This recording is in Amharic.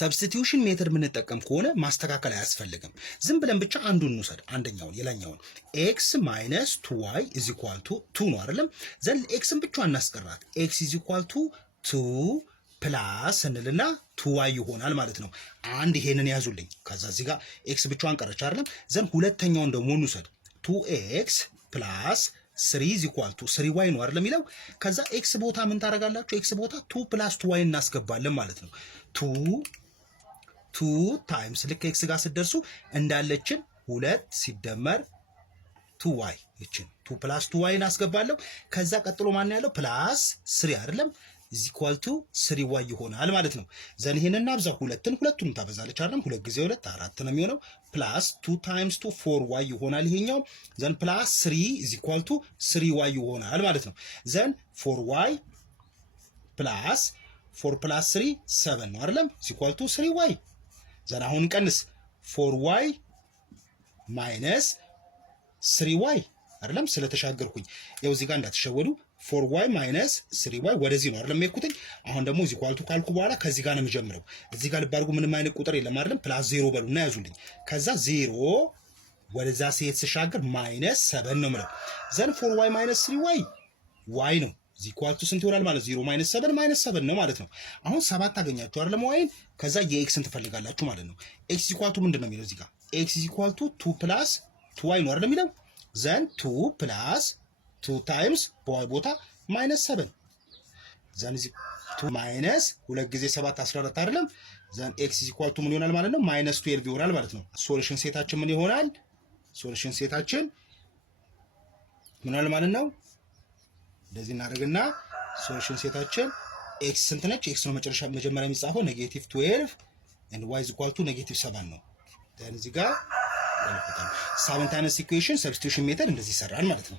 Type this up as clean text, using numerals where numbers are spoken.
ሰብስቲቲዩሽን ሜተድ የምንጠቀም ከሆነ ማስተካከል አያስፈልግም። ዝም ብለን ብቻ አንዱን እንውሰድ፣ አንደኛውን የላኛውን x ማይነስ 2y ኢዝ ኢኳል ቱ 2 ነው አይደለም። ዘን ኤክስን ብቻ እናስቀራት። x ኢዝ ኢኳል ቱ 2 ፕላስ እንልና 2y ይሆናል ማለት ነው። አንድ ይሄንን ያዙልኝ። ከዛ እዚህ ጋር x ብቻዋን ቀረች አይደለም። ዘን ሁለተኛውን ደግሞ እንውሰድ 2x ፕላስ 3 ኢዝ ኢኳል ቱ 3y ነው አይደለም የሚለው። ከዛ x ቦታ ምን ታደርጋላችሁ? x ቦታ 2 ፕላስ 2y እናስገባለን ማለት ነው። 2 ታይምስ ልክ x ጋር ስትደርሱ እንዳለችን 2 ሲደመር 2y እቺን 2 ፕላስ 2y እናስገባለሁ። ከዛ ቀጥሎ ማን ያለው ፕላስ 3 አይደለም ኢዝ ኢኳል ቱ 3y ይሆናል ማለት ነው። ዘን ይሄንን እናብዛው፣ ሁለቱንም ታበዛለች አይደለም። 2 ጊዜ 2 4 ነው የሚሆነው። ፕላስ 2 ታይምስ 2 4y ይሆናል ይሄኛው። ዘን ፕላስ 3 ኢዝ ኢኳል ቱ 3y ይሆናል ማለት ነው። ዘን 4y ፕላስ 4 ፕላስ 3 7 ነው አይደለም ኢዝ ኢኳል ቱ 3y። ዘን አሁን ቀንስ 4y ማይነስ 3y አይደለም ስለተሻገርኩኝ ያው እዚህ ጋር እንዳትሸወዱ 4y ማይነስ 3y ወደዚህ ነው አይደለም የኩትኝ። አሁን ደግሞ እዚህ ኳልቱ ካልኩ በኋላ ከዚህ ጋር ነው የምጀምረው። እዚህ ጋር ልብ አድርጉ፣ ምንም አይነት ቁጥር የለም አይደለም። ፕላስ 0 በሉና ያዙልኝ። ከዛ 0 ወደዛ ሲሄድ ሲሻገር ማይነስ 7 ነው የምለው። ዘን 4y ማይነስ 3y y ነው። እዚህ ኳልቱ ስንት ይሆናል ማለት 0 ማይነስ 7 ማይነስ 7 ነው ማለት ነው። አሁን 7 ታገኛችሁ አይደለም y። ከዛ የኤክስን ትፈልጋላችሁ ማለት ነው። x ኳልቱ ምንድነው የሚለው እዚህ ጋር x ኳልቱ 2 ፕላስ 2y ነው አይደለም የሚለው። ዘን 2 ፕላስ 2 ታይምስ በy ቦታ ማይነስ 7 ዘን እዚ 2 ማይነስ 2 ጊዜ 7 14 አይደለም። ዘን x ኢኳል ቱ ምን ይሆናል ማለት ነው? ማይነስ 12 ይሆናል ማለት ነው። ሶሉሽን ሴታችን ምን ይሆናል? ሶሉሽን ሴታችን ምን ይሆናል ማለት ነው? እንደዚህ እናደርግና ሶሉሽን ሴታችን x ስንት ነች? x ነው መጀመሪያ የሚጻፈው ኔጌቲቭ 12 and y ኢኳል ቱ ኔጌቲቭ 7 ነው። ዘን እዚ ጋር ሳቨንት አይነስ ኢኩዌሽን ሰብስቲቱሽን ሜተድ እንደዚህ ይሰራል ማለት ነው።